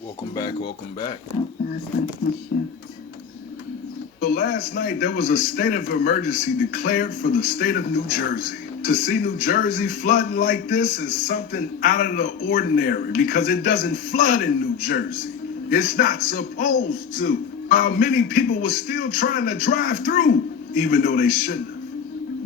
Welcome back, welcome back. So last night there was a state of emergency declared for the state of New Jersey. To see New Jersey flooding like this is something out of the ordinary because it doesn't flood in New Jersey. It's not supposed to. Many people were still trying to drive through, even though they shouldn't have.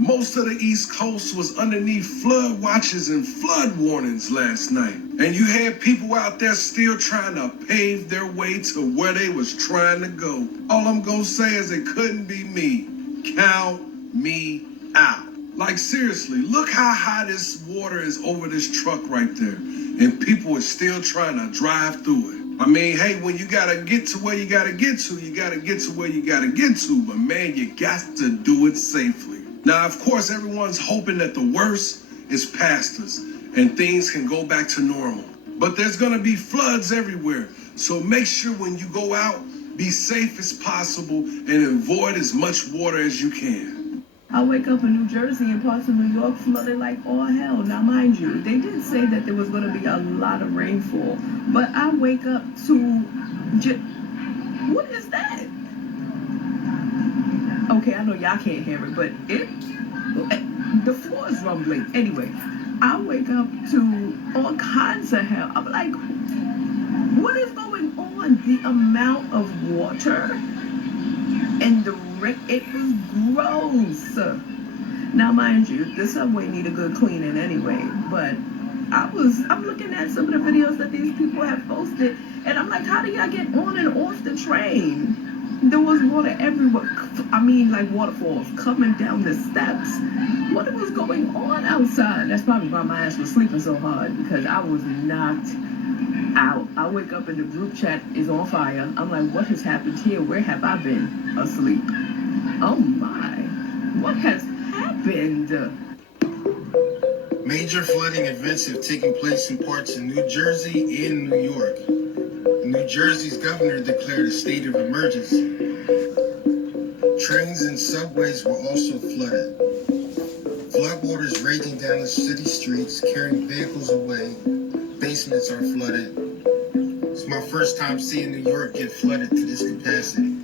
Most of the East Coast was underneath flood watches and flood warnings last night. And you had people out there still trying to pave their way to where they was trying to go. All I'm gonna say is it couldn't be me. Count me out. Like seriously, look how high this water is over this truck right there. And people are still trying to drive through it. I mean, hey, when you gotta get to where you gotta get to, you gotta get to where you gotta get to. But man, you got to do it safely. Now, of course, everyone's hoping that the worst is past us and things can go back to normal. But there's gonna be floods everywhere. So make sure when you go out, be safe as possible and avoid as much water as you can. I wake up in New Jersey and parts of New York flooded like all hell. Now, mind you, they did say that there was going to be a lot of rainfall, but I wake up to what is that? Okay, I know y'all can't hear it, but the floor is rumbling. Anyway, I wake up to all kinds of hell. I'm like, what is going on? The amount of water and the it was gross. Now, mind you, the subway need a good cleaning anyway, but I'm looking at some of the videos that these people have posted, and I'm like, how do y'all get on and off the train? There was water everywhere. I mean, like waterfalls coming down the steps. What was going on outside? That's probably why my ass was sleeping so hard, because I was knocked out. I wake up and the group chat is on fire. I'm like, what has happened here? Where have I been? Asleep. Oh my, what has happened? Major flooding events have taken place in parts of New Jersey and New York. New Jersey's governor declared a state of emergency. Trains and subways were also flooded. Floodwaters raging down the city streets, carrying vehicles away. Basements are flooded. It's my first time seeing New York get flooded to this capacity.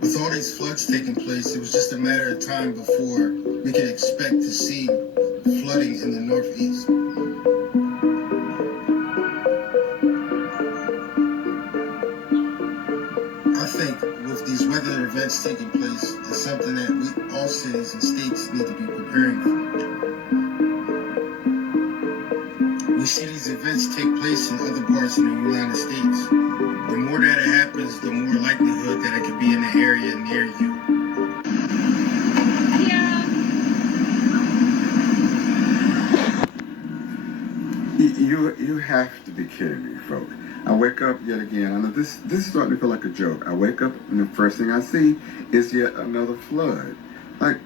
With all these floods taking place, it was just a matter of time before we could expect to see flooding in the Northeast. I think with these weather events taking place, it's something that we, all cities and states, need to be preparing for. We see these events take place in other parts of the United States. The more that it happens, the more likelihood that it could be in the area near you. You have to be kidding me, folks. I wake up yet again. I know this is starting to feel like a joke. I wake up and the first thing I see is yet another flood. Like,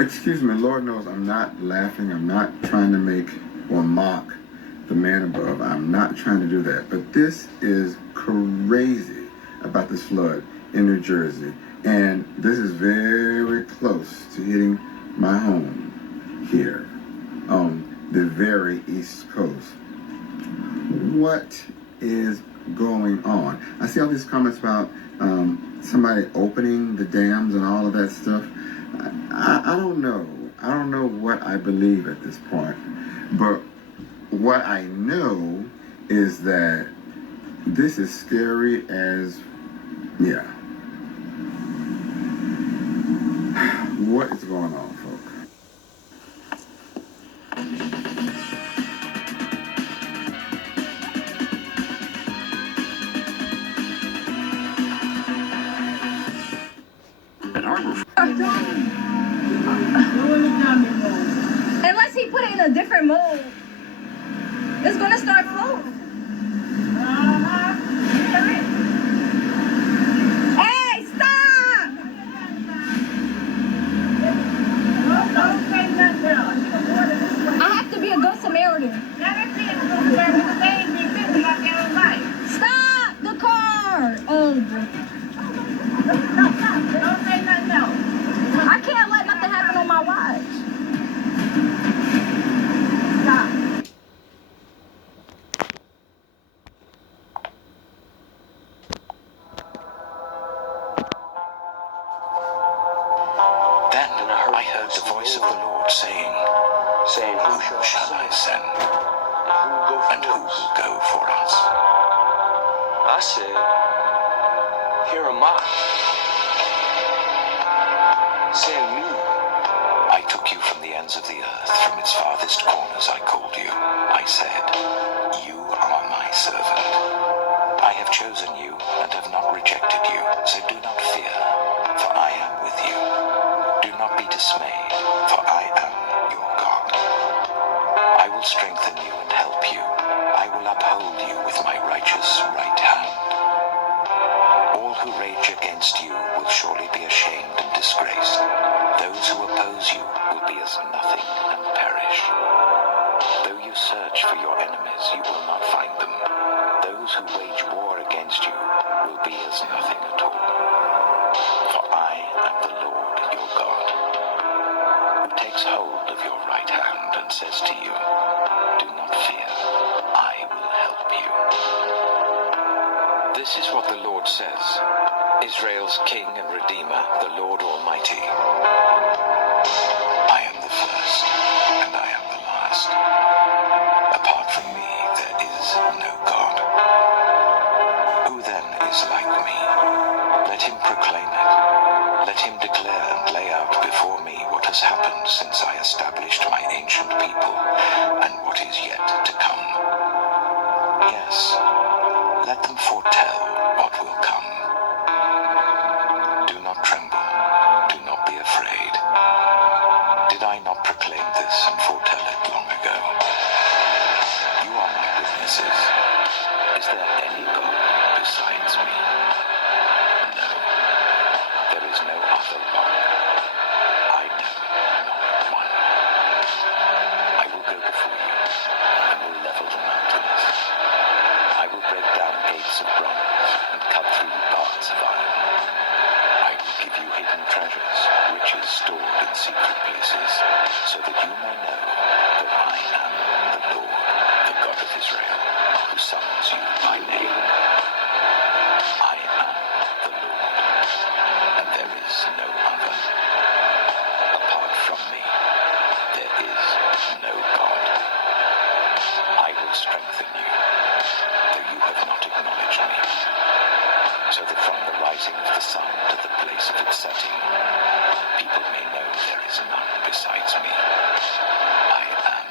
excuse me, Lord knows I'm not laughing. I'm not trying to make or mock the man above. I'm not trying to do that. But this is crazy about this flood in New Jersey. And this is very close to hitting my home here on the very East Coast. What is going on? I see all these comments about somebody opening the dams and all of that stuff. I don't know. I don't know what I believe at this point. But what I know is that this is scary as, yeah. What is going on, folks? Unless he put it in a different mold, it's gonna start flowing. Hey, stop! I have to be a good Samaritan. Stop the car! Oh need you. Don't say nothing else. I can't let nothing happen on my watch. Stop. Then I heard the voice of the Lord saying, Whom shall I send? And who will go for us? I said, Here am I. Send me. I took you from the ends of the earth, from its farthest corners I called you. I said, You are my servant. I have chosen you and have not rejected you, so do not fear, for I am with you. Do not be dismayed, for I am your God. I will strengthen you and help you. I will uphold you with my righteous right hand. All who rage against you will surely be ashamed and disgraced. Those who oppose you will be as nothing and perish. Though you search for your enemies, you will not find them. Those who wage war against you will be as nothing at all. For I am the Lord your God, who takes hold of your right hand and says to you, Do not fear, I will help you. This is what the Lord says, Israel's King and Redeemer, the Lord Almighty. I am the first, and I am the last. Apart from me, there is no God. Who then is like me? Let him proclaim it. Let him declare and lay out before me what has happened since I established my ancient people, and what is yet to come. Yes, let them foretell what will come. Do not tremble, do not be afraid. Did I not proclaim this and foretell it long ago? You are my witnesses. Is there any God besides me? No, there is no other rock. I know not one. I will go before you and will level the mountains. I will break down gates of bronze and cut through bars of iron. I will give you hidden treasures, riches stored in secret places, so that you may know that I am the Lord, the God of Israel, who summons you by name. I am the Lord, and there is no other. Apart from me, there is no God. I will strengthen you, though you have not acknowledged me, so that from the rising of the sun to the place of its setting, people may know there is none besides me. I am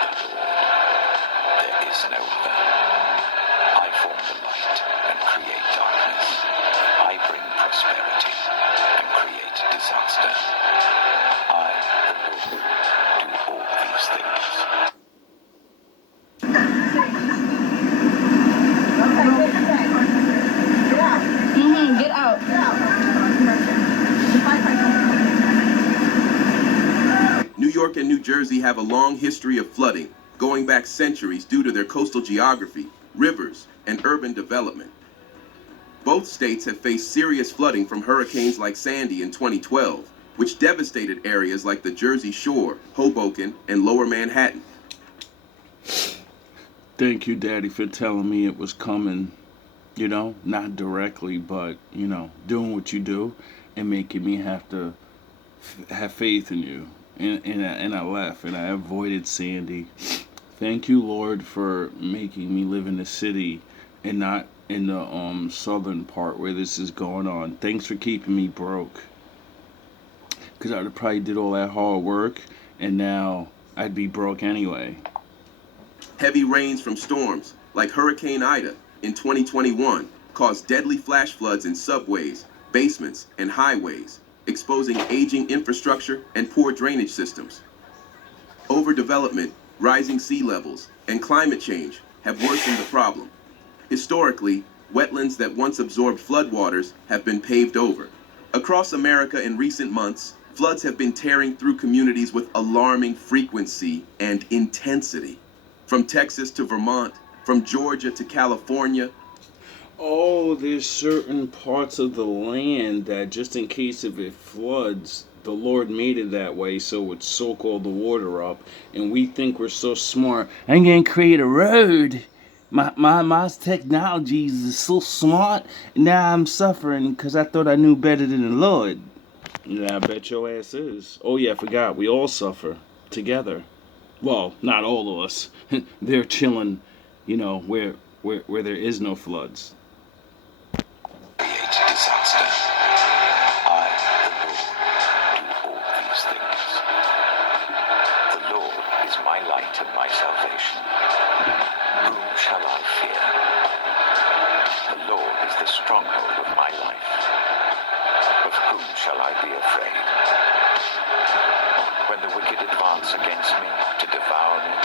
the Lord. There is no other. I form the light and create darkness. I bring prosperity and create disaster. I, the Lord, do all these things. Get out. New York and New Jersey have a long history of flooding, going back centuries due to their coastal geography, rivers, and urban development. Both states have faced serious flooding from hurricanes like Sandy in 2012, which devastated areas like the Jersey Shore, Hoboken, and Lower Manhattan. Thank you, Daddy, for telling me it was coming, you know, not directly, but, you know, doing what you do and making me have to have faith in you. And I left, and I avoided Sandy. Thank you, Lord, for making me live in the city and not in the southern part where this is going on. Thanks for keeping me broke, because I'd have probably did all that hard work, and now I'd be broke anyway. Heavy rains from storms like Hurricane Ida in 2021 caused deadly flash floods in subways, basements, and highways, exposing aging infrastructure and poor drainage systems. Overdevelopment, rising sea levels, and climate change have worsened the problem. Historically, wetlands that once absorbed floodwaters have been paved over. Across America in recent months, floods have been tearing through communities with alarming frequency and intensity. From Texas to Vermont, from Georgia to California. Oh, there's certain parts of the land that just in case if it floods, the Lord made it that way so it would soak all the water up. And we think we're so smart. I'm gonna create a road. My technology is so smart. Now I'm suffering because I thought I knew better than the Lord. Yeah, I bet your ass is. Oh yeah, I forgot. We all suffer together. Well, not all of us. They're chilling, where there is no floods. Create disaster. I, the Lord, do all these things. The Lord is my light and my salvation. Whom shall I fear? The Lord is the stronghold of my life. Of whom shall I be afraid? When the wicked advance against me to devour me,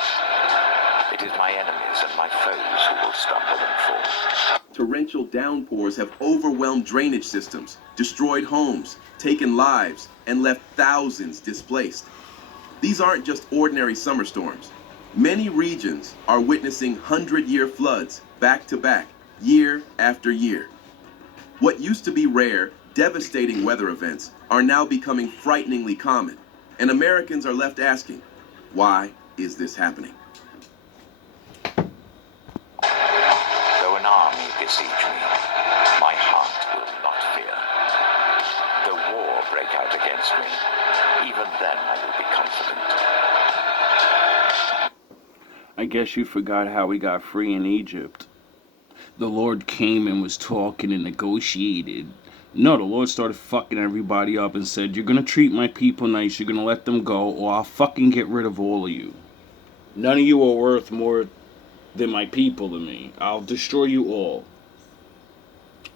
it is my enemies and my foes who will stumble and fall. Torrential downpours have overwhelmed drainage systems, destroyed homes, taken lives, and left thousands displaced. These aren't just ordinary summer storms. Many regions are witnessing 100-year floods back to back, year after year. What used to be rare, devastating weather events are now becoming frighteningly common, and Americans are left asking, why is this happening? Though an army besiege me, my heart will not fear. Though war break out against me, even then I will be confident. I guess you forgot how we got free in Egypt. The Lord came and was talking and negotiated. No, the Lord started fucking everybody up and said, you're gonna treat my people nice, you're gonna let them go, or I'll fucking get rid of all of you. None of you are worth more than my people to me. I'll destroy you all.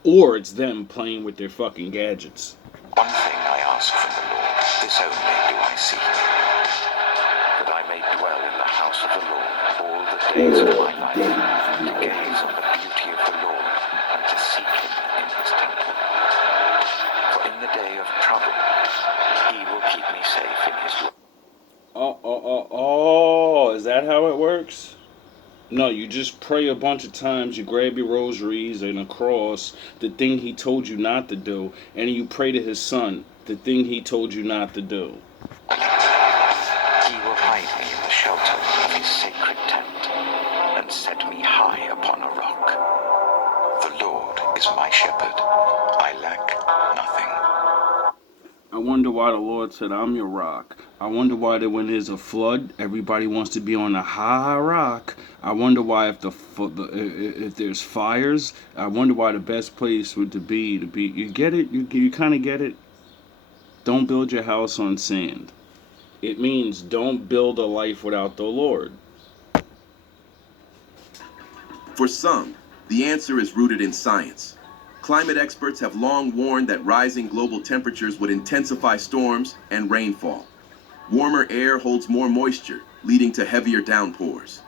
Or it's them playing with their fucking gadgets. One thing I ask from the Lord, this only do I seek, that I may dwell in the house of the Lord all the days of my life, to gaze on the beauty of the Lord, and to seek him in his temple. For in the day of trouble, he will keep me safe in his law. Is that how it works? No, you just pray a bunch of times, you grab your rosaries and a cross, the thing he told you not to do, and you pray to his son, the thing he told you not to do. He will hide me in the shelter of his sacred tent, and set me high upon a rock. The Lord is my shepherd, I lack nothing. I wonder why the Lord said, I'm your rock. I wonder why that when there's a flood, everybody wants to be on a high rock. I wonder why if there's fires, I wonder why the best place would be. You get it? You kind of get it? Don't build your house on sand. It means don't build a life without the Lord. For some, the answer is rooted in science. Climate experts have long warned that rising global temperatures would intensify storms and rainfall. Warmer air holds more moisture, leading to heavier downpours.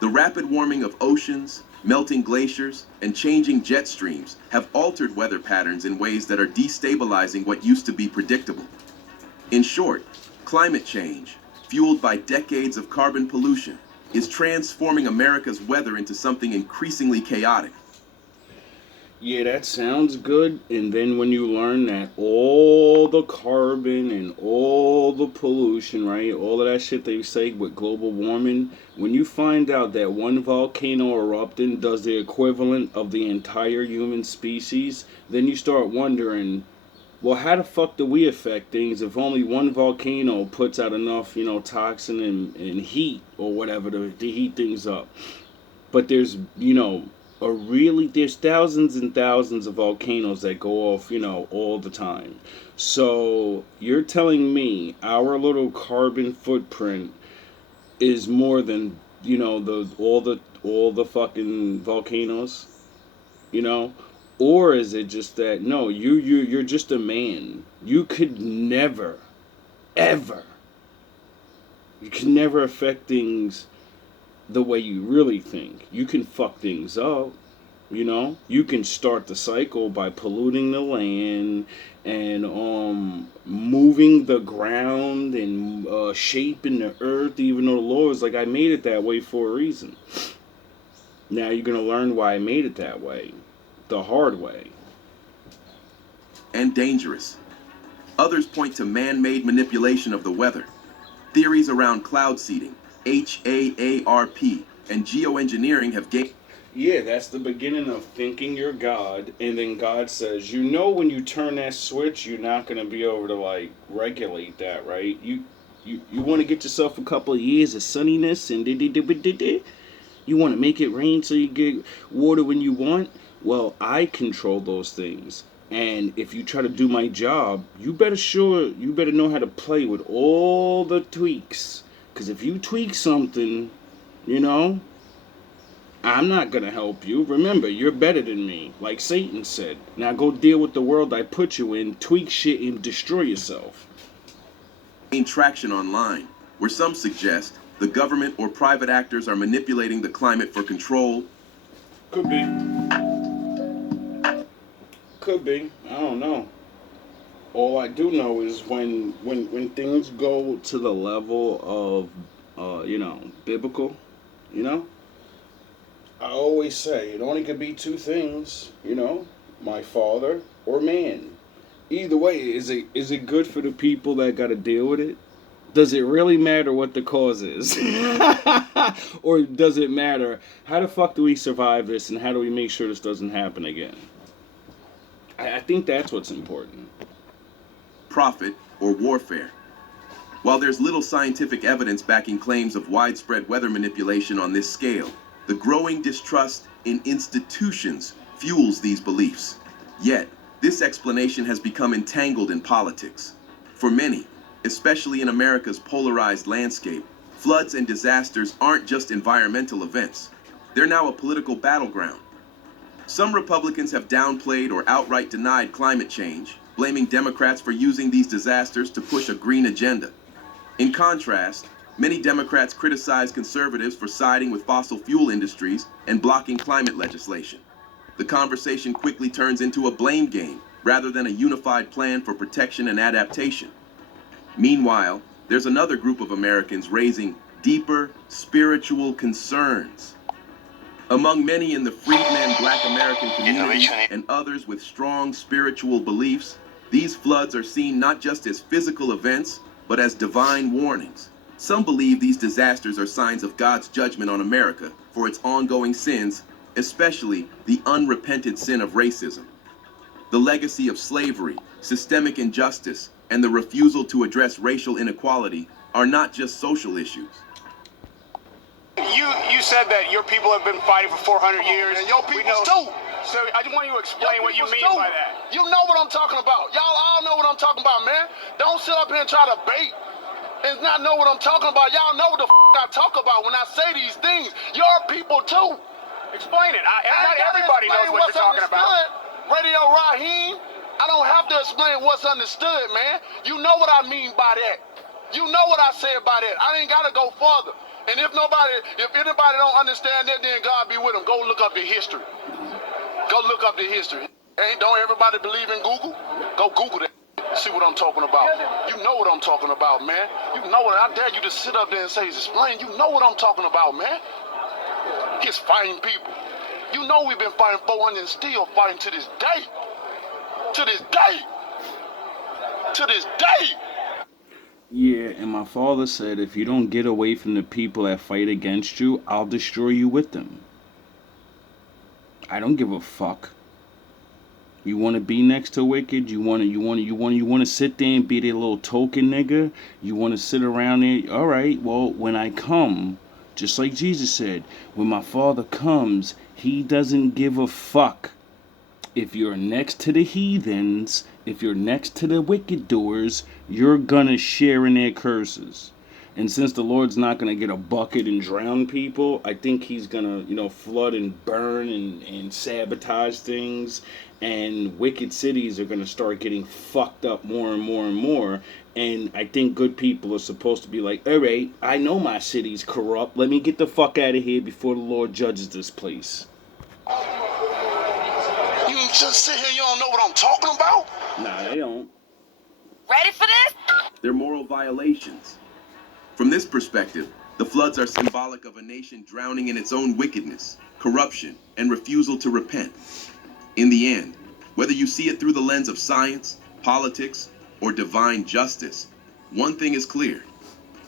The rapid warming of oceans, melting glaciers, and changing jet streams have altered weather patterns in ways that are destabilizing what used to be predictable. In short, climate change, fueled by decades of carbon pollution, is transforming America's weather into something increasingly chaotic. Yeah, that sounds good. And then when you learn that all the carbon and all the pollution, right, all of that shit they say with global warming, when you find out that one volcano erupting does the equivalent of the entire human species, then you start wondering, well, how the fuck do we affect things if only one volcano puts out enough, toxin and heat or whatever to heat things up? But there's, there's thousands and thousands of volcanoes that go off, all the time. So you're telling me our little carbon footprint is more than, all the fucking volcanoes, Or is it just that no, you're just a man. You could never, ever, you can never affect things the way you really think. You can fuck things up, You can start the cycle by polluting the land and moving the ground and shaping the earth, even though the Lord is like, I made it that way for a reason. Now you're gonna learn why I made it that way. the hard way. And dangerous. Others point to man-made manipulation of the weather. Theories around cloud seeding, HAARP, and geoengineering have gained... Yeah, that's the beginning of thinking you're God, and then God says, you know, when you turn that switch, you're not going to be able to, like, regulate that, right? You want to get yourself a couple of years of sunniness, and you want to make it rain so you get water when you want? Well, I control those things. And if you try to do my job, you better know how to play with all the tweaks. Because if you tweak something, you know, I'm not going to help you. Remember, you're better than me, like Satan said. Now go deal with the world I put you in, tweak shit, and destroy yourself. Traction online, where some suggest the government or private actors are manipulating the climate for control. Could be. Could be. I don't know. All I do know is when things go to the level of, biblical, I always say it only could be two things, my father or man. Either way, is it good for the people that got to deal with it? Does it really matter what the cause is? Or does it matter, how the fuck do we survive this and how do we make sure this doesn't happen again? I think that's what's important. Profit or warfare. While there's little scientific evidence backing claims of widespread weather manipulation on this scale, the growing distrust in institutions fuels these beliefs. Yet, this explanation has become entangled in politics. For many, especially in America's polarized landscape, floods and disasters aren't just environmental events. They're now a political battleground. Some Republicans have downplayed or outright denied climate change, blaming Democrats for using these disasters to push a green agenda. In contrast, many Democrats criticize conservatives for siding with fossil fuel industries and blocking climate legislation. The conversation quickly turns into a blame game rather than a unified plan for protection and adaptation. Meanwhile, there's another group of Americans raising deeper spiritual concerns. Among many in the freedman Black American community and others with strong spiritual beliefs, these floods are seen not just as physical events, but as divine warnings. Some believe these disasters are signs of God's judgment on America for its ongoing sins, especially the unrepented sin of racism. The legacy of slavery, systemic injustice, and the refusal to address racial inequality are not just social issues. You said that your people have been fighting for 400 years. And your people too. So I just want you to explain what you mean by that. You know what I'm talking about. Y'all all know what I'm talking about, man. Don't sit up here and try to bait and not know what I'm talking about. Y'all know what the I talk about when I say these things. Your people too. Explain it. Not everybody knows what you're talking about. Radio Raheem, I don't have to explain what's understood, man. You know what I mean by that. You know what I say about that. I ain't got to go further. And if anybody don't understand that, then God be with them. Go look up the history. Go look up the history. Don't everybody believe in Google? Go Google that. See what I'm talking about. You know what I'm talking about, man. You know what. I dare you to sit up there and say, explain. You know what I'm talking about, man. It's fighting people. You know we've been fighting 400 and still fighting to this day. To this day. To this day. Yeah, and my father said, if you don't get away from the people that fight against you, I'll destroy you with them. I don't give a fuck. You want to be next to wicked? You want to sit there and be their little token nigga? You want to sit around there? All right. Well, when I come, just like Jesus said, when my father comes, he doesn't give a fuck. If you're next to the heathens, if you're next to the wicked doers, you're gonna share in their curses. And since the Lord's not gonna get a bucket and drown people, I think he's gonna, flood and burn and sabotage things. And wicked cities are gonna start getting fucked up more and more and more. And I think good people are supposed to be like, all right, I know my city's corrupt. Let me get the fuck out of here before the Lord judges this place. You just sit here, you don't know what I'm talking about? Nah, they don't. Ready for this? They're moral violations. From this perspective, the floods are symbolic of a nation drowning in its own wickedness, corruption, and refusal to repent. In the end, whether you see it through the lens of science, politics, or divine justice, one thing is clear.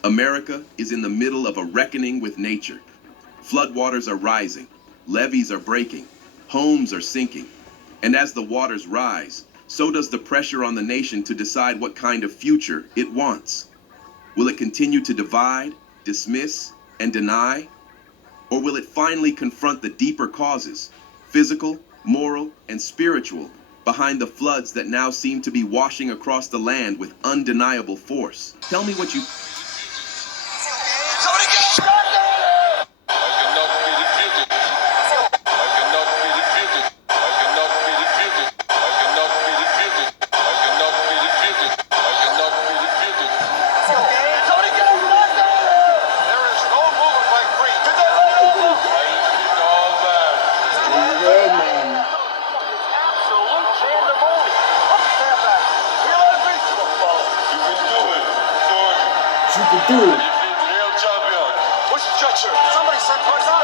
America is in the middle of a reckoning with nature. Floodwaters are rising, levees are breaking, homes are sinking. And as the waters rise, so does the pressure on the nation to decide what kind of future it wants. Will it continue to divide, dismiss, and deny? Or will it finally confront the deeper causes, physical, moral, and spiritual, behind the floods that now seem to be washing across the land with undeniable force? Tell me what you... Somebody sent us out.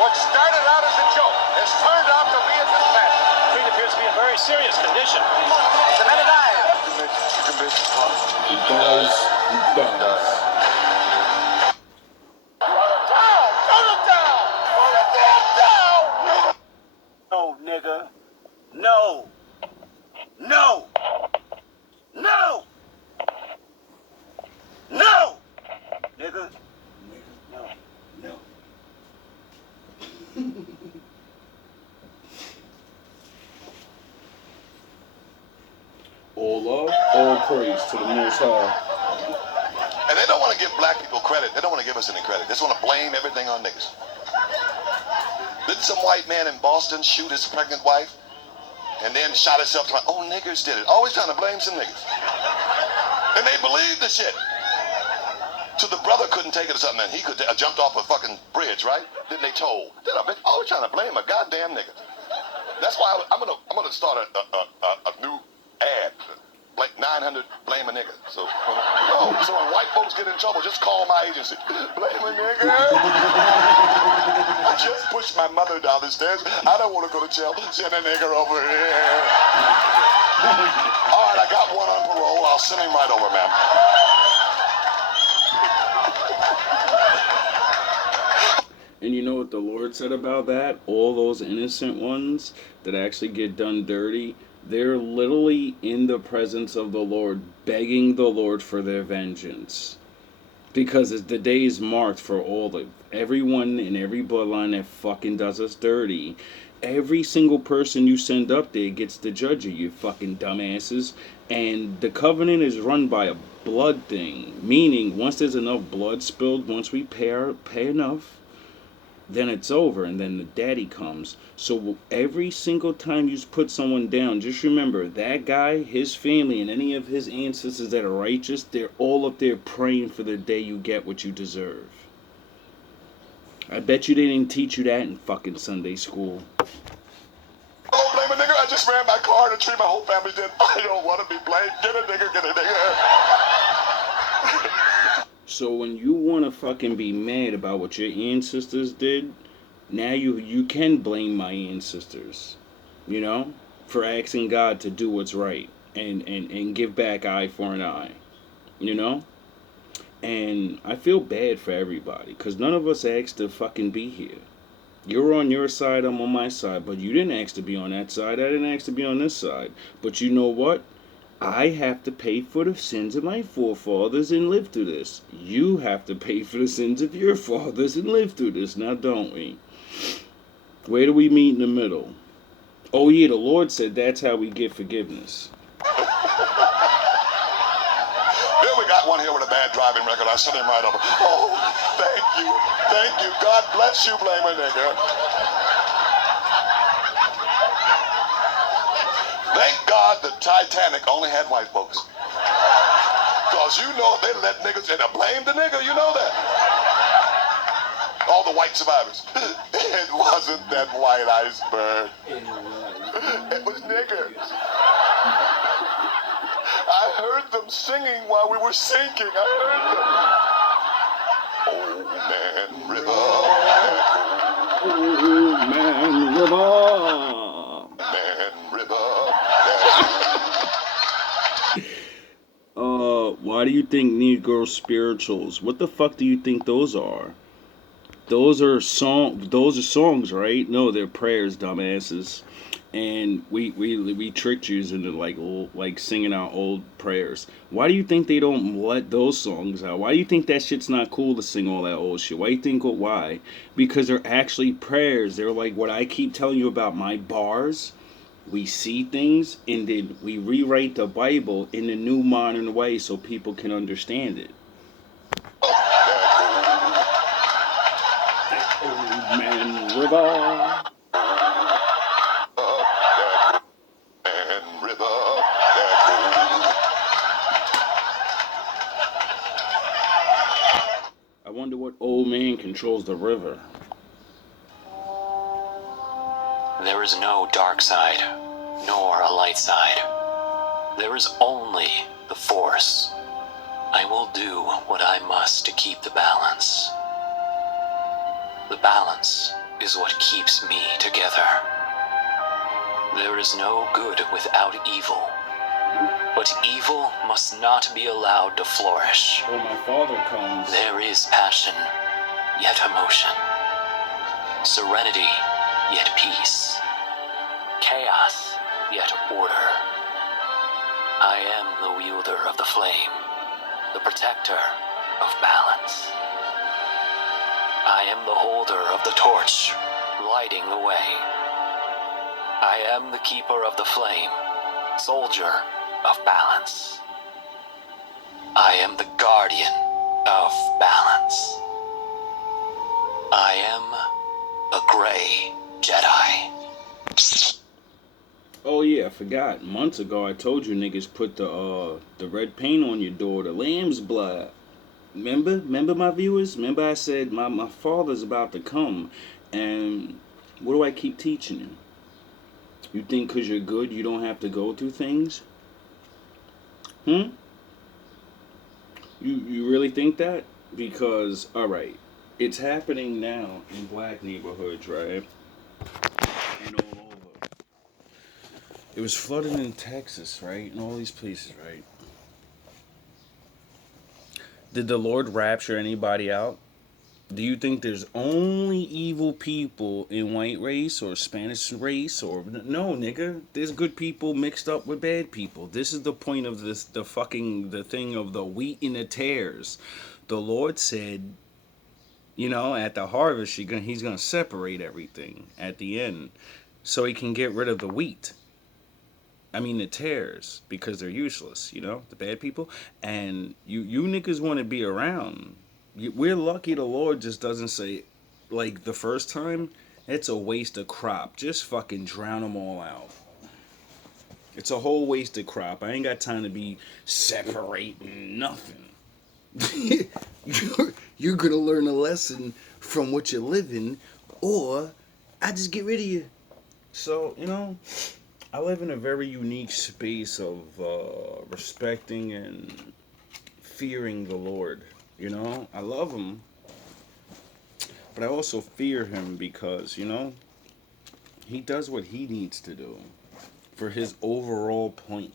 What started out as a joke has turned out to be a disaster. The Queen appears to be in very serious condition. It's a minute He does. He does. No, nigga. No. No. No. No. Nigga. No. No. All love, all praise to the Most High. And they don't want to give black people credit. They don't want to give us any credit. They just want to blame everything on niggas. Didn't some white man in Boston shoot his pregnant wife and then shot himself? Oh, niggers did it. Always trying to blame some niggas. And they believed the shit. So the brother couldn't take it or something, and he could jumped off a fucking bridge, right? Then they told. Then I'm always trying to blame a goddamn nigga. That's why I'm gonna start a new ad. Like 900 blame a nigga. So when white folks get in trouble, just call my agency. Blame a nigga. I just pushed my mother down the stairs. I don't want to go to jail. Send a nigger over here. All right, I got one on parole. I'll send him right over, ma'am. And you know what the Lord said about that? All those innocent ones that actually get done dirty, they're literally in the presence of the Lord, begging the Lord for their vengeance. Because the day is marked for everyone in every bloodline that fucking does us dirty. Every single person you send up there gets the judge of you fucking dumbasses. And the covenant is run by a blood thing. Meaning, once there's enough blood spilled, once we pay enough, then it's over, and then the daddy comes. So every single time you put someone down, just remember, that guy, his family, and any of his ancestors that are righteous, they're all up there praying for the day you get what you deserve. I bet you they didn't teach you that in fucking Sunday school. Don't blame a nigger. I just ran my car and a tree. My whole family did. I don't want to be blamed. Get a nigger, get a nigger. So when you want to fucking be mad about what your ancestors did, now you can blame my ancestors, you know, for asking God to do what's right and give back eye for an eye, you know? And I feel bad for everybody, because none of us asked to fucking be here. You're on your side, I'm on my side, but you didn't ask to be on that side, I didn't ask to be on this side. But you know what? I have to pay for the sins of my forefathers and live through this. You have to pay for the sins of your fathers and live through this, now don't we? Where do we meet in the middle? Oh yeah, the Lord said that's how we get forgiveness. Here we got one here with a bad driving record. I sent him right over. Oh, thank you. Thank you. God bless you, blame a nigger. Thank God the Titanic only had white folks. Because you know they let niggas in. Blame the nigger, you know that. All the white survivors. It wasn't that white iceberg. It was niggers. I heard them singing while we were sinking. I heard them. Oh, man, river. Oh, man, river. Man River. Why do you think Negro spirituals? What the fuck do you think those are? Those are songs, right? No, they're prayers, dumbasses. And we tricked you into like singing out old prayers. Why do you think they don't let those songs out? Why do you think that shit's not cool to sing all that old shit? Why do you think why? Because they're actually prayers. They're like what I keep telling you about my bars. We see things and then we rewrite the Bible in a new modern way so people can understand it. Old man river. Man River. I wonder what old man controls the river. There is no dark side, nor a light side. There is only the Force. I will do what I must to keep the balance. The balance is what keeps me together. There is no good without evil, but evil must not be allowed to flourish. Oh, my father comes. There is passion, yet emotion. Serenity, yet peace. Chaos, yet order. I am the wielder of the flame, the protector of balance. I am the holder of the torch, lighting the way. I am the keeper of the flame, soldier of balance. I am the guardian of balance. I am a gray Jedi. Oh yeah, I forgot. Months ago I told you niggas put the red paint on your door, the lamb's blood. Remember my viewers? Remember I said my father's about to come, and what do I keep teaching you? You think because you're good you don't have to go through things? You really think that? Because, alright, it's happening now in black neighborhoods, right? And all over. It was flooding in Texas, right? And all these places, right? Did the Lord rapture anybody out? Do you think there's only evil people in white race or Spanish race or no, nigga? There's good people mixed up with bad people. This is the point of this, the thing of the wheat and the tares. The Lord said, you know, at the harvest, he's gonna separate everything at the end, so he can get rid of the wheat. I mean the tares, because they're useless. You know, the bad people, and you niggas want to be around. We're lucky the Lord just doesn't say, like the first time, it's a waste of crop. Just fucking drown them all out. It's a whole waste of crop. I ain't got time to be separating nothing. You're gonna learn a lesson from what you're living, or I just get rid of you. So, you know, I live in a very unique space of respecting and fearing the Lord. You know, I love him, but I also fear him because, you know, he does what he needs to do for his overall point.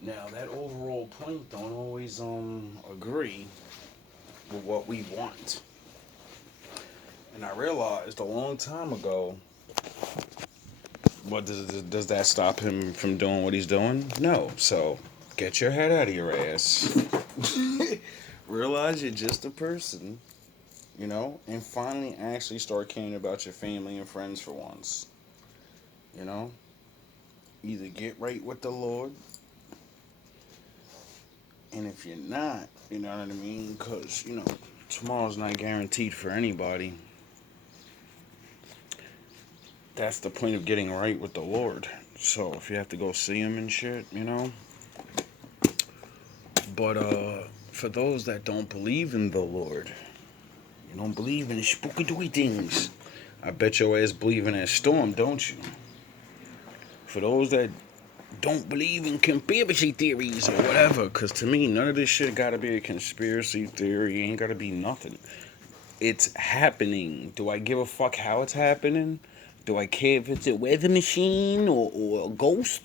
Now, that overall point don't always agree with what we want. And I realized a long time ago, what does that stop him from doing what he's doing? No. So, get your head out of your ass. Realize you're just a person, you know, and finally actually start caring about your family and friends for once. You know, either get right with the Lord, and if you're not, you know what I mean, because, you know, tomorrow's not guaranteed for anybody. That's the point of getting right with the Lord. So if you have to go see him and shit, you know. But for those that don't believe in the Lord, you don't believe in spooky dooky things, I bet your ass believe in that storm, don't you? For those that don't believe in conspiracy theories or whatever, because to me, none of this shit gotta be a conspiracy theory, ain't gotta be nothing. it's happening. Do I give a fuck how it's happening? Do I care if it's a weather machine or a ghost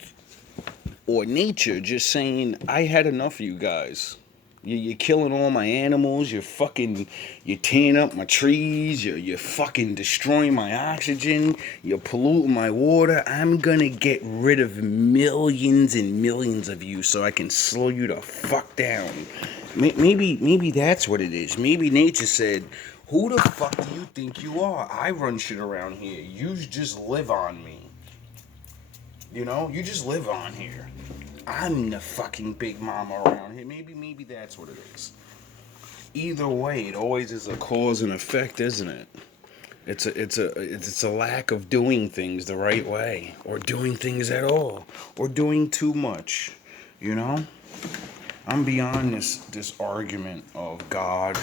or nature just saying, I had enough of you guys. You're killing all my animals. You're tearing up my trees. You're fucking destroying my oxygen. You're polluting my water. I'm gonna get rid of millions and millions of you so I can slow you the fuck down. Maybe that's what it is. Maybe nature said, who the fuck do you think you are? I run shit around here. You just live on me. You know, you just live on here. I'm the fucking big mama around here. Maybe that's what it is. Either way, it always is a cause and effect, isn't it? It's a lack of doing things the right way, or doing things at all, or doing too much. You know, I'm beyond this argument of God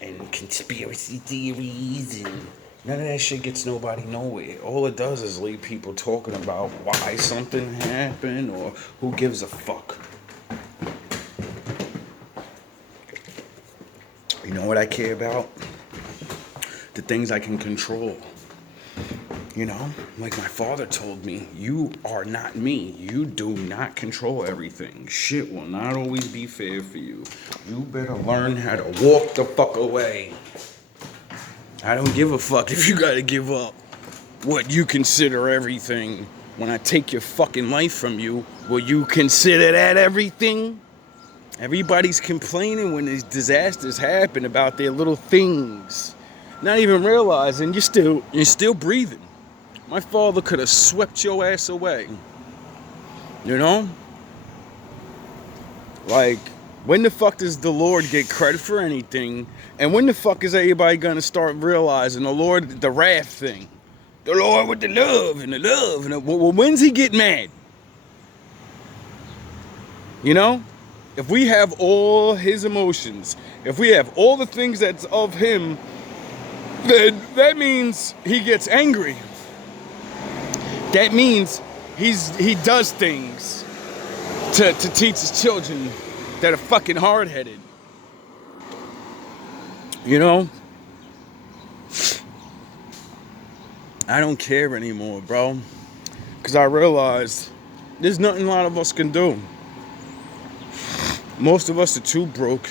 and conspiracy theories, and none of that shit gets nobody nowhere. All it does is leave people talking about why something happened or who gives a fuck. You know what I care about? The things I can control. You know, like my father told me, you are not me. You do not control everything. Shit will not always be fair for you. You better learn how to walk the fuck away. I don't give a fuck if you gotta give up what you consider everything. When I take your fucking life from you, will you consider that everything? Everybody's complaining when these disasters happen about their little things. Not even realizing you're still breathing. My father could have swept your ass away. You know? Like, when the fuck does the Lord get credit for anything? And when the fuck is everybody gonna start realizing the Lord, the wrath thing? The Lord with the love and the love. Well, when's he get mad? You know? If we have all his emotions, if we have all the things that's of him, then that means he gets angry. That means he does things to teach his children that are fucking hard-headed. You know? I don't care anymore, bro. Because I realized there's nothing a lot of us can do. Most of us are too broke.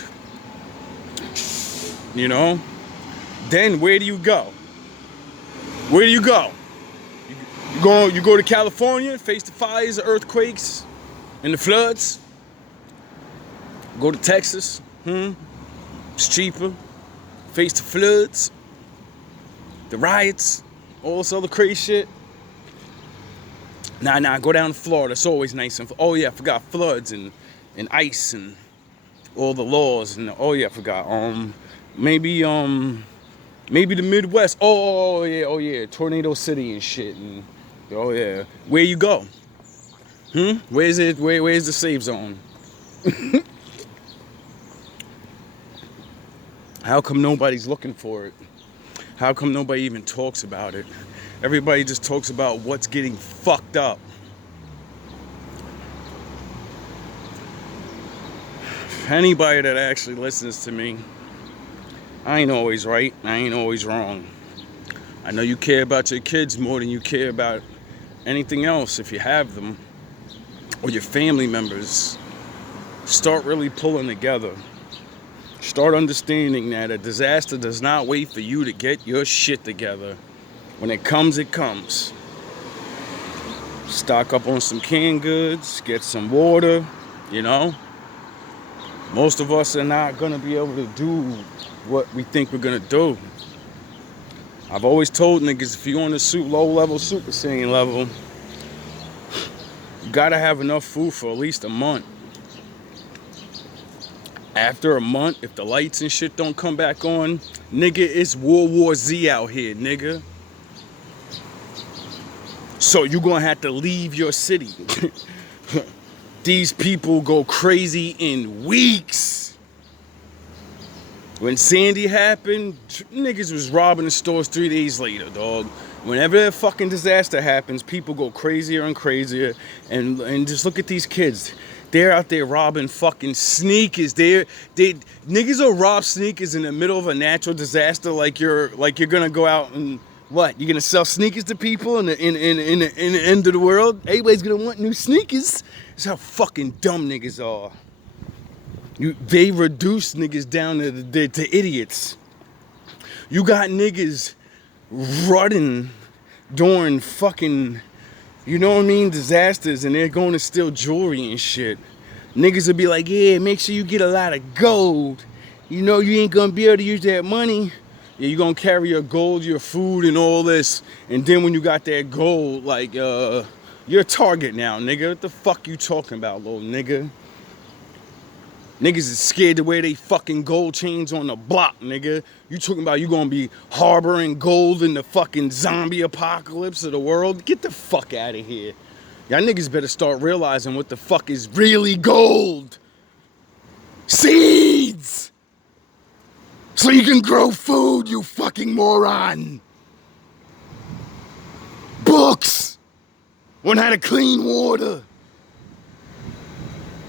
You know? Then where do you go? Where do you go? You go to California, face the fires, the earthquakes, and the floods. Go to Texas. It's cheaper. Face the floods, the riots, all this other crazy shit. Nah, go down to Florida. It's always nice. Oh yeah, I forgot floods and ice and all the laws. And oh yeah, I forgot. Maybe the Midwest. Oh yeah, Tornado City and shit. And oh yeah, where you go? Where's it? Where's the safe zone? How come nobody's looking for it? How come nobody even talks about it? Everybody just talks about what's getting fucked up. Anybody that actually listens to me, I ain't always right, I ain't always wrong. I know you care about your kids more than you care about anything else if you have them, or your family members. Start really pulling together. Start understanding that a disaster does not wait for you to get your shit together. When it comes, it comes. Stock up on some canned goods, get some water, you know. Most of us are not gonna be able to do what we think we're gonna do. I've always told niggas, if you're on the low-level Super Saiyan level, you gotta have enough food for at least a month. After a month, if the lights and shit don't come back on, nigga, it's World War Z out here, nigga. So you gonna have to leave your city. These people go crazy in weeks. When Sandy happened, niggas was robbing the stores 3 days later, dog. Whenever a fucking disaster happens, people go crazier and crazier. And just look at these kids. They're out there robbing fucking sneakers. They niggas will rob sneakers in the middle of a natural disaster, like you're gonna go out and what? You're gonna sell sneakers to people in the end of the world? Everybody's gonna want new sneakers. That's how fucking dumb niggas are. They reduce niggas down to idiots. You got niggas running during fucking, you know what I mean, disasters, and they're going to steal jewelry and shit. Niggas will be like, yeah, make sure you get a lot of gold. You know you ain't gonna be able to use that money. Yeah, you gonna carry your gold, your food, and all this. And then when you got that gold, like, you're a target now, nigga. What the fuck you talking about, little nigga? Niggas is scared to wear they fucking gold chains on the block, nigga. You talking about you gonna be harboring gold in the fucking zombie apocalypse of the world? Get the fuck out of here. Y'all niggas better start realizing what the fuck is really gold. Seeds! So you can grow food, you fucking moron. Books on how to clean water.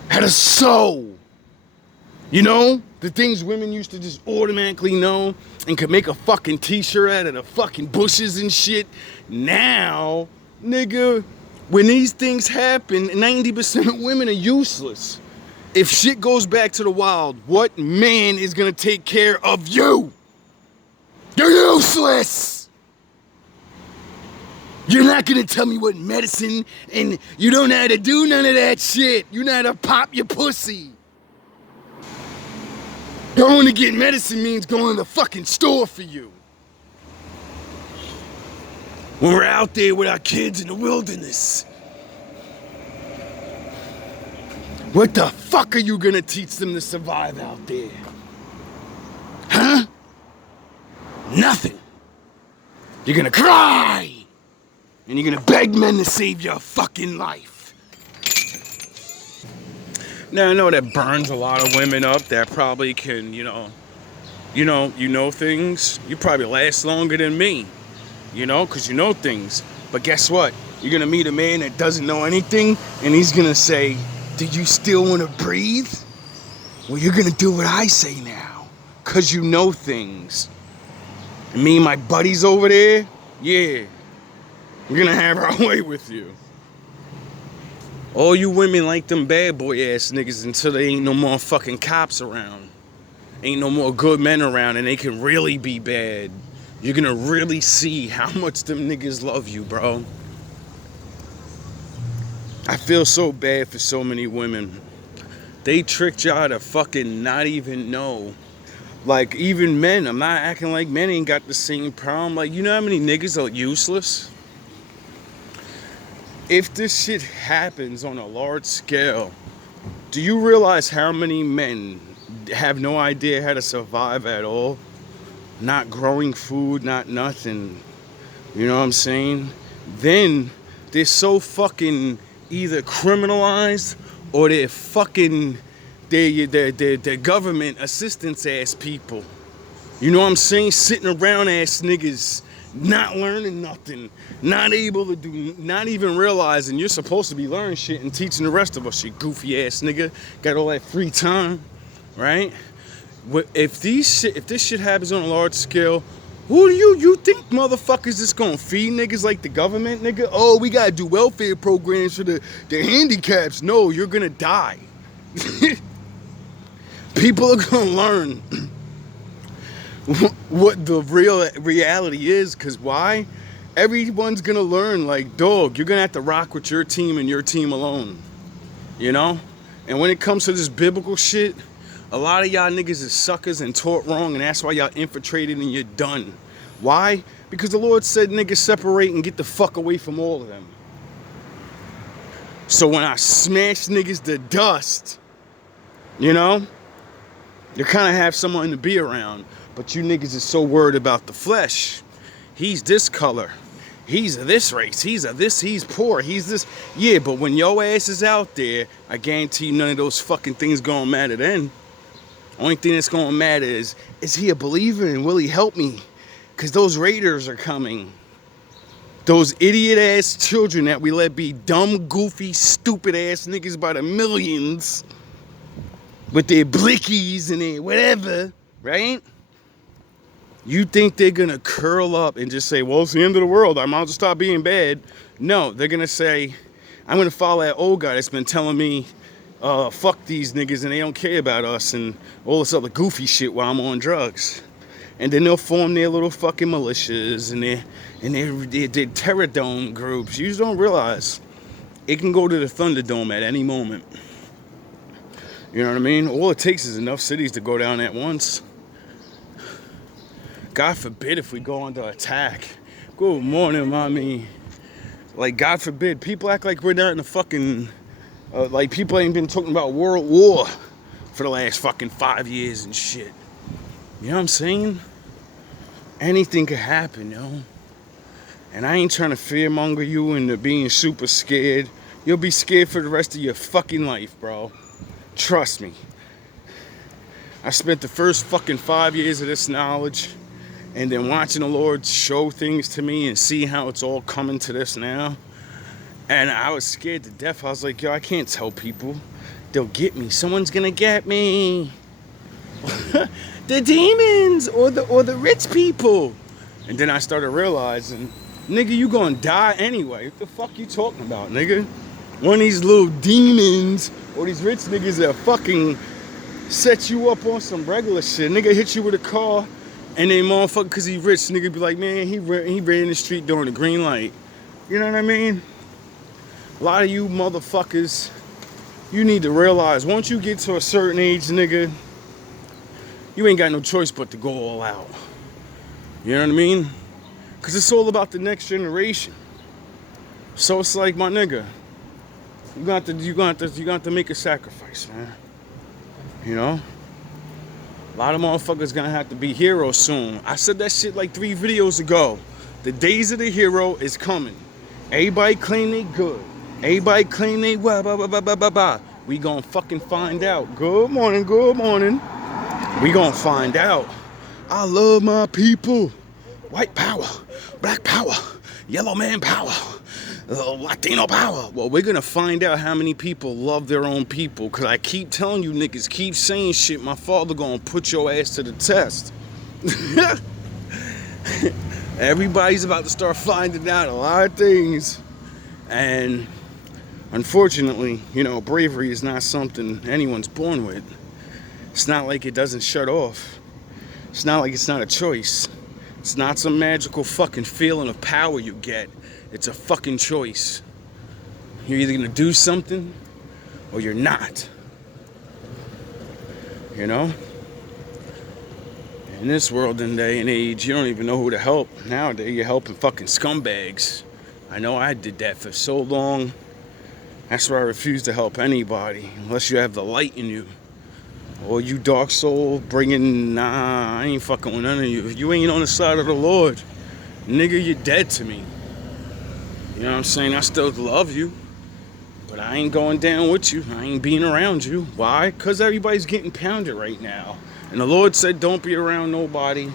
How to sew. You know, the things women used to just automatically know and could make a fucking t-shirt out of the fucking bushes and shit. Now, nigga, when these things happen, 90% of women are useless. If shit goes back to the wild, what man is gonna take care of you? You're useless! You're not gonna tell me what medicine, and you don't know how to do none of that shit. You know how to pop your pussy. Going to get medicine means going to the fucking store for you. When we're out there with our kids in the wilderness, what the fuck are you gonna teach them to survive out there? Huh? Nothing. You're gonna cry, and you're gonna beg men to save your fucking life. Now, I know that burns a lot of women up that probably can, you know things. You probably last longer than me, because you know things. But guess what? You're going to meet a man that doesn't know anything, and he's going to say, do you still want to breathe? Well, you're going to do what I say now, because you know things. And me and my buddies over there, yeah, we're going to have our way with you. All you women like them bad boy ass niggas until there ain't no more fucking cops around. Ain't no more good men around and they can really be bad. You're gonna really see how much them niggas love you, bro. I feel so bad for so many women. They tricked y'all to fucking not even know. Like, even men, I'm not acting like men ain't got the same problem. Like, you know how many niggas are useless? If this shit happens on a large scale, do you realize how many men have no idea how to survive at all? Not growing food, not nothing. You know what I'm saying? Then they're so fucking either criminalized or they're government assistance ass people. You know what I'm saying? Sitting around ass niggas, not learning nothing, not able to do, not even realizing you're supposed to be learning shit and teaching the rest of us, you goofy ass nigga. Got all that free time, right? If this shit happens on a large scale, who do you think motherfuckers just gonna feed niggas like the government, nigga? Oh, we gotta do welfare programs for the handicaps. No, you're gonna die. People are gonna learn what the real reality is, because why? Everyone's gonna learn, like, dog, you're gonna have to rock with your team and your team alone, you know? And when it comes to this biblical shit, a lot of y'all niggas is suckers and taught wrong, and that's why y'all infiltrated and you're done. Why? Because the Lord said niggas separate and get the fuck away from all of them. So when I smash niggas to dust, you know, you kind of have someone to be around. But you niggas is so worried about the flesh. He's this color. He's of this race. He's of this. He's poor. He's this. Yeah, but when your ass is out there, I guarantee you none of those fucking things gonna matter then. Only thing that's gonna matter is he a believer and will he help me? Because those raiders are coming. Those idiot ass children that we let be dumb, goofy, stupid ass niggas by the millions with their blickies and their whatever, right? You think they're gonna curl up and just say, well, it's the end of the world, I might as well stop being bad. No, they're gonna say, I'm gonna follow that old guy that's been telling me, fuck these niggas and they don't care about us and all this other goofy shit while I'm on drugs. And then they'll form their little fucking militias and their terror dome groups. You just don't realize it can go to the Thunderdome at any moment. You know what I mean? All it takes is enough cities to go down at once. God forbid if we go under attack. Good morning, mommy. Like, God forbid. People act like we're not in a fucking... like, people ain't been talking about World War for the last fucking 5 years and shit. You know what I'm saying? Anything could happen, yo. And I ain't trying to fearmonger you into being super scared. You'll be scared for the rest of your fucking life, bro. Trust me. I spent the first fucking 5 years of this knowledge and then watching the Lord show things to me and see how it's all coming to this now. And I was scared to death. I was like, yo, I can't tell people. They'll get me. Someone's gonna get me. The demons or the rich people. And then I started realizing, nigga, you gonna die anyway. What the fuck you talking about, nigga? One of these little demons or these rich niggas that fucking set you up on some regular shit. Nigga hit you with a car and then motherfucker, cause he rich, nigga be like, man, he ran the street during the green light. You know what I mean? A lot of you motherfuckers, you need to realize once you get to a certain age, nigga, you ain't got no choice but to go all out. You know what I mean? Cause it's all about the next generation. So it's like, my nigga, you got to make a sacrifice, man. You know? A lot of motherfuckers gonna have to be heroes soon. I said that shit like 3 videos ago. The days of the hero is coming. Everybody claim they good. Everybody claim they blah. We gonna fucking find out. Good morning, good morning. We gonna find out. I love my people. White power, black power, yellow man power, Latino power. Well, we're gonna find out how many people love their own people. Cause I keep telling you niggas, keep saying shit, my father gonna put your ass to the test. Everybody's about to start finding out a lot of things. And unfortunately, you know, bravery is not something anyone's born with. It's not like it doesn't shut off. It's not like it's not a choice. It's not some magical fucking feeling of power you get. It's a fucking choice. You're either gonna do something or you're not. You know? In this world and day and age, you don't even know who to help. Nowadays, you're helping fucking scumbags. I know I did that for so long. That's why I refuse to help anybody unless you have the light in you. Or you dark soul bringing, nah, I ain't fucking with none of you. If you ain't on the side of the Lord, nigga, you're dead to me. You know what I'm saying? I still love you, but I ain't going down with you. I ain't being around you. Why? Because everybody's getting pounded right now. And the Lord said, don't be around nobody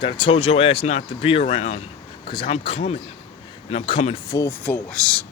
that I told your ass not to be around. Because I'm coming. And I'm coming full force.